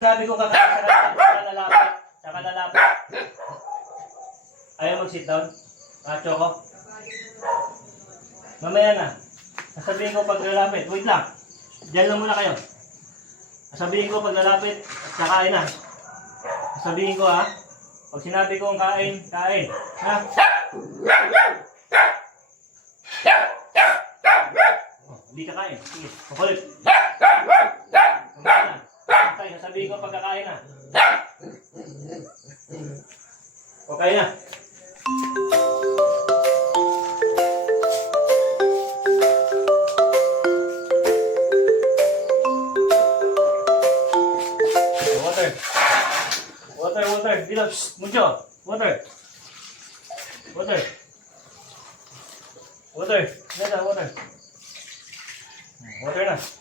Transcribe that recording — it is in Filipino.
Sabi ko kakain sa lalapit. Saka lalapit. Ayaw mag-sit down? Choco? Mamaya na. Sasabihin ko pag lalapit. Wait lang. Diyan lang muna kayo. Sasabihin ko pag lalapit. Kakain na. Sasabihin ko ha. Pag sinabi ko ang kain, kain. Ha? Oh, hindi kakain. Sige. Pakulit. Mamaya na. Okay, sasabihin ko pag kakain na. Okay na. Water. Dito, mucho. Water. Water na.